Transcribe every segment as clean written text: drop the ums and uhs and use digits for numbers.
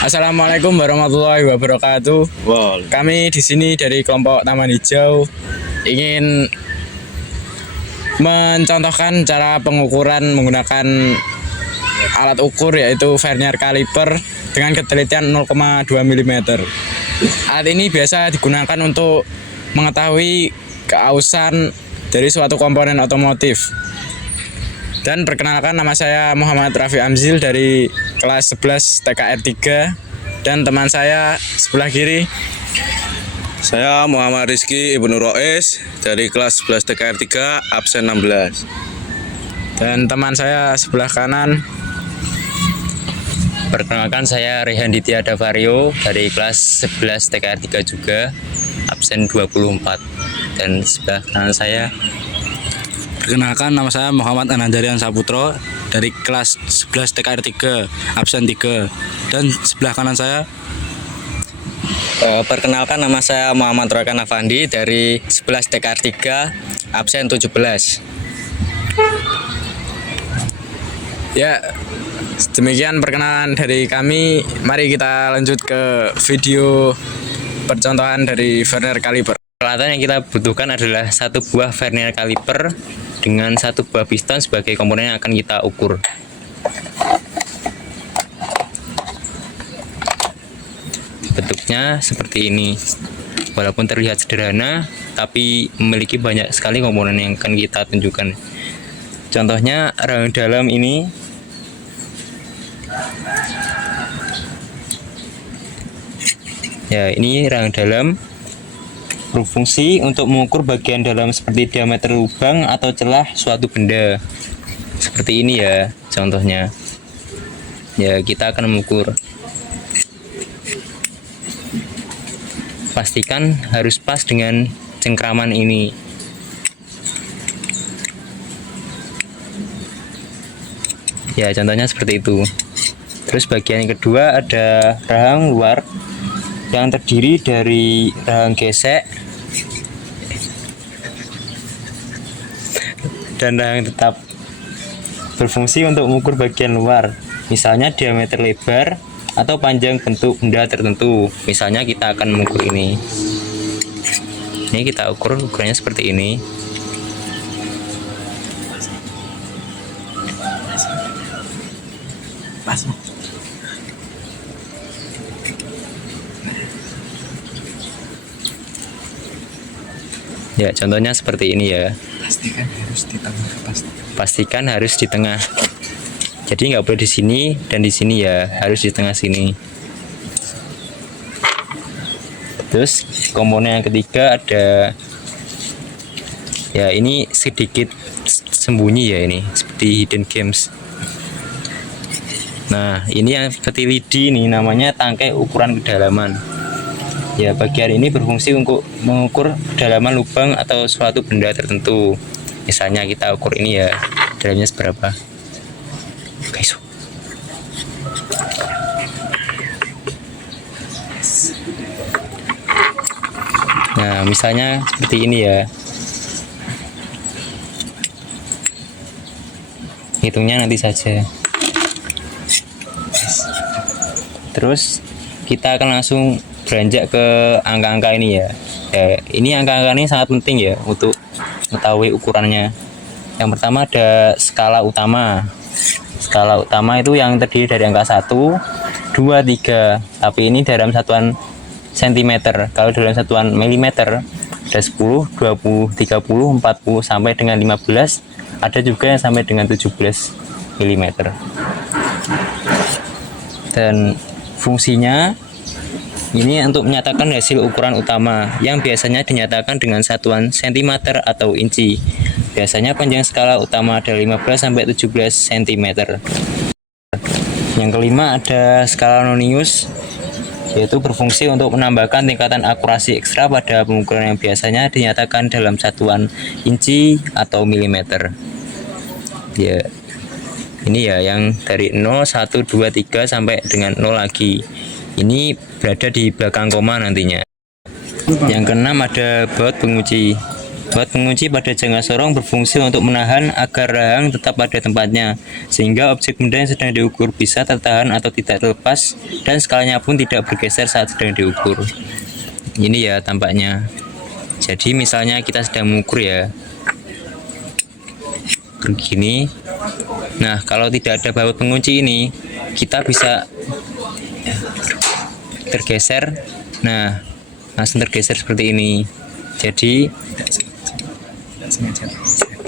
Assalamualaikum warahmatullahi wabarakatuh. Wow. Kami di sini dari kelompok Taman Hijau ingin mencontohkan cara pengukuran menggunakan alat ukur yaitu vernier caliper dengan ketelitian 0,2 mm. Alat ini biasa digunakan untuk mengetahui keausan dari suatu komponen otomotif. Dan perkenalkan, nama saya Muhammad Rafi Amzil dari kelas 11 TKR 3 dan teman saya sebelah kiri. Saya Muhammad Rizky Ibnu Rois dari kelas 11 TKR 3 absen 16. Dan teman saya sebelah kanan. Perkenalkan, saya Rehan Ditya Davario dari kelas 11 TKR 3 juga, absen 24. Dan sebelah kanan saya. Perkenalkan, nama saya Muhammad Anandarian Saputro dari kelas 11 TKR 3 absen 3. Dan sebelah kanan saya. Perkenalkan, nama saya Muhammad Roykan Afandi dari 11 TKR 3 absen 17. Ya, demikian perkenalan dari kami. Mari kita lanjut ke video percontohan dari vernier caliper. Peralatan yang kita butuhkan adalah satu buah vernier caliper dengan satu buah piston sebagai komponen yang akan kita ukur. Bentuknya seperti ini. Walaupun terlihat sederhana, tapi memiliki banyak sekali komponen yang akan kita tunjukkan. Contohnya rang dalam ini. Ya, ini rang dalam berfungsi untuk mengukur bagian dalam seperti diameter lubang atau celah suatu benda. Seperti ini ya contohnya. Ya, kita akan mengukur. Pastikan harus pas dengan cengkraman ini. Ya, contohnya seperti itu. Terus bagian yang kedua ada rahang luar yang terdiri dari rahang gesek dan rahang tetap, berfungsi untuk mengukur bagian luar, misalnya diameter lebar atau panjang bentuk benda tertentu. Misalnya kita akan mengukur ini kita ukur, ukurannya seperti ini. Ya, contohnya seperti ini ya. Pastikan harus di tengah. Pastikan harus di tengah. Jadi nggak boleh di sini dan di sini ya, harus di tengah sini. Terus komponen yang ketiga ada, ya ini sedikit sembunyi ya, ini seperti hidden gems. Nah, ini yang seperti lidi, ini namanya tangkai ukuran kedalaman. Ya, bagian ini berfungsi untuk mengukur kedalaman lubang atau suatu benda tertentu. Misalnya kita ukur ini ya, dalamnya seberapa. Guys. Nah, misalnya seperti ini ya. Hitungnya nanti saja. Terus kita akan langsung beranjak ke angka-angka ini ya. Ini angka-angka ini sangat penting ya untuk mengetahui ukurannya. Yang pertama ada skala utama. Skala utama itu yang terdiri dari angka 1, 2, 3. Tapi ini dalam satuan cm. Kalau dalam satuan mm ada 10, 20, 30, 40 sampai dengan 15. Ada juga yang sampai dengan 17 mm. Dan fungsinya ini untuk menyatakan hasil ukuran utama yang biasanya dinyatakan dengan satuan cm atau inci. Biasanya panjang skala utama ada 15 sampai 17 cm. Yang kelima ada skala Nonius, yaitu berfungsi untuk menambahkan tingkatan akurasi ekstra pada pengukuran yang biasanya dinyatakan dalam satuan inci atau milimeter. Ya, ini ya yang dari 0, 1, 2, 3 sampai dengan 0 lagi. Ini berada di belakang koma nantinya. Yang keenam ada baut penguji. Buat pengunci pada jangka sorong berfungsi untuk menahan agar rahang tetap pada tempatnya, sehingga objek benda yang sedang diukur bisa tertahan atau tidak terlepas, dan skalanya pun tidak bergeser saat sedang diukur. Ini ya tampaknya. Jadi misalnya kita sedang mengukur ya, begini. Nah, kalau tidak ada baut pengunci ini, kita bisa tergeser. Nah, langsung tergeser seperti ini. Jadi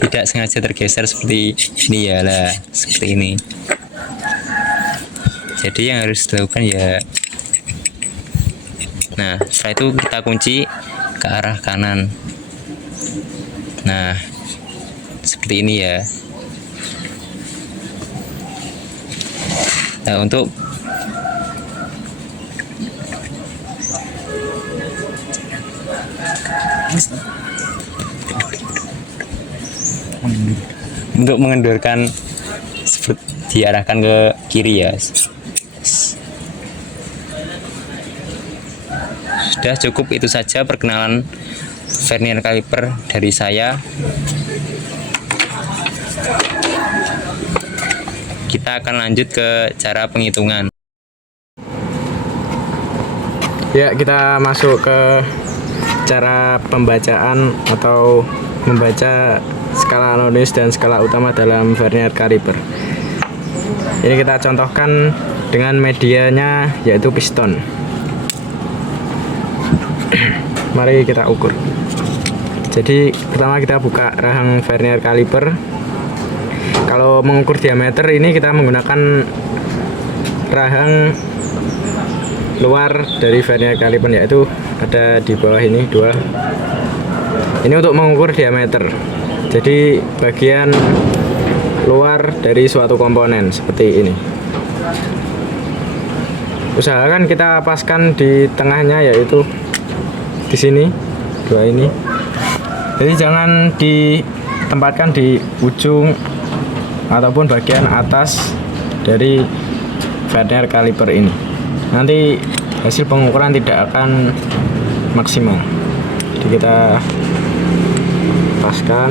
tidak sengaja tergeser seperti ini ya lah, seperti ini. Jadi yang harus dilakukan ya, nah setelah itu kita kunci ke arah kanan. Nah seperti ini ya. Nah untuk mengendorkan diarahkan ke kiri ya. Sudah cukup itu saja perkenalan vernier caliper dari saya. Kita akan lanjut ke cara penghitungan. Ya, kita masuk ke cara pembacaan atau membaca skala anonis dan skala utama dalam vernier caliper. Ini kita contohkan dengan medianya yaitu piston. Mari kita ukur. Jadi pertama kita buka rahang vernier caliper. Kalau mengukur diameter ini kita menggunakan rahang luar dari vernier caliper, yaitu ada di bawah ini dua. Ini untuk mengukur diameter. Jadi bagian luar dari suatu komponen seperti ini. Usahakan kita paskan di tengahnya, yaitu di sini dua ini. Jadi jangan ditempatkan di ujung ataupun bagian atas dari vernier caliper ini. Nanti hasil pengukuran tidak akan maksimal. Jadi kita paskan.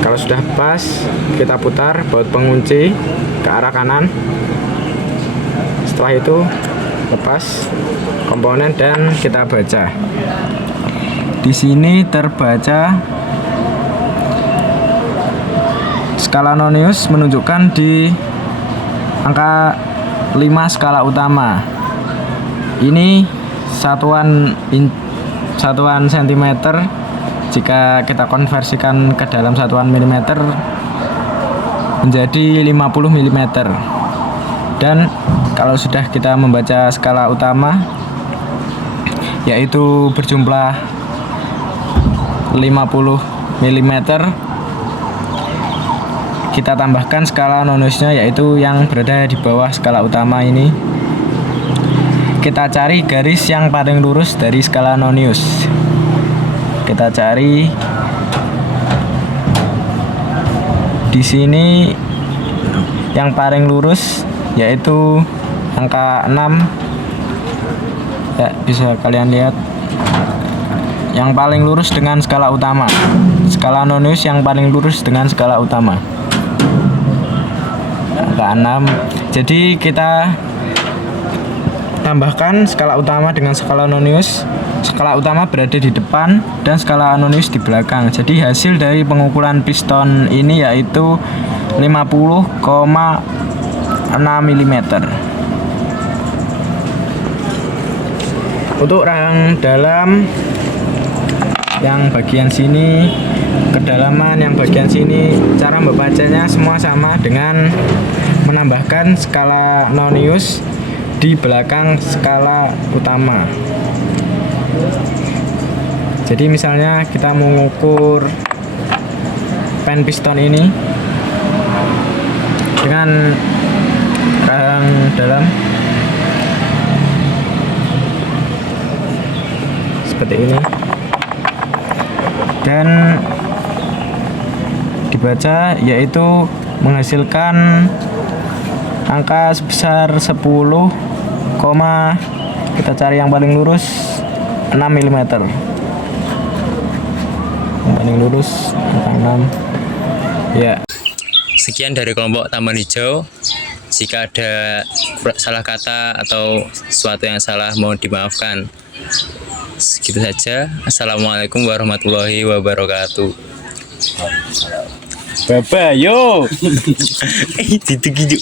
Kalau sudah pas, kita putar baut pengunci ke arah kanan. Setelah itu lepas komponen dan kita baca. Di sini terbaca skala Nonius menunjukkan di angka 5 skala utama. Ini satuan sentimeter. Jika kita konversikan ke dalam satuan milimeter menjadi 50 mm. Dan kalau sudah kita membaca skala utama, yaitu berjumlah 50 mm, kita tambahkan skala Noniusnya, yaitu yang berada di bawah skala utama ini. Kita cari garis yang paling lurus dari skala Nonius. Kita cari di sini yang paling lurus, yaitu angka 6 ya, bisa kalian lihat yang paling lurus dengan skala utama. Skala Nonius yang paling lurus dengan skala utama angka 6. Jadi kita tambahkan skala utama dengan skala Nonius. Skala utama berada di depan dan skala Nonius di belakang. Jadi hasil dari pengukuran piston ini yaitu 50,6 mm. Untuk rahang dalam yang bagian sini, kedalaman yang bagian sini, cara membacanya semua sama dengan menambahkan skala Nonius di belakang skala utama. Jadi misalnya kita mengukur pen piston ini dengan rahang dalam seperti ini dan dibaca, yaitu menghasilkan angka sebesar 10, kita cari yang paling lurus 6 mm. paling lurus angka 6 ya. Sekian dari kelompok Taman Hijau. Jika ada salah kata atau sesuatu yang salah mohon dimaafkan. Segitu saja. Assalamualaikum warahmatullahi wabarakatuh. Bye bye yo. Gitu gitu.